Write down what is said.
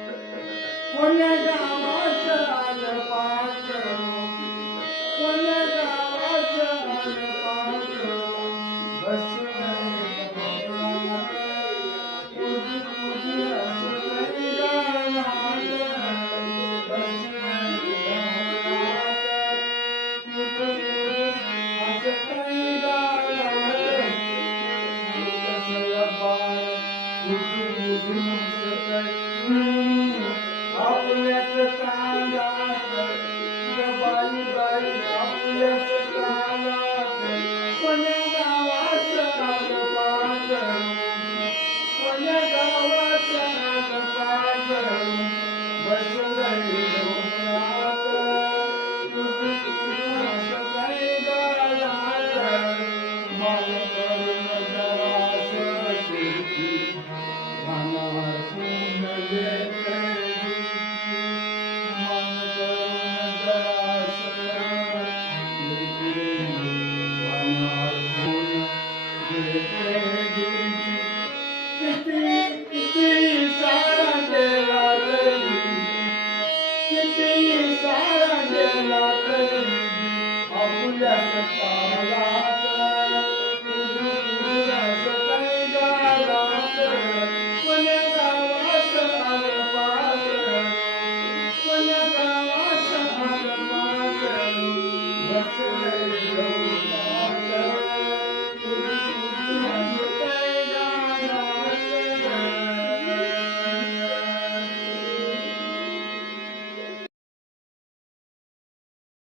कोण्या गावाचं आलं पाखरू, कोण्या गावाचं आलं पाखरू, बसलंय डोंगरात, तुझी तुझी हसतंय गावात, बसलंय डोंगरात, तुझं तुझं हसतंय गावात, कसलं बाळ तुझी तुझी हसतंय आपल्याच कानात बाई बाई आपल्याच कानात कोण्या गावाचं आलं पाखरू, कोण्या गावाचं आलं पाखरू, बसलंय डोंगरात, तुझी तुझी हसतंय गावात, मान करून जरासं कीर्ती कानावर पूर्ण देतंय मान करून जरासं कीर्ती कानावर पूर्ण देतंय किती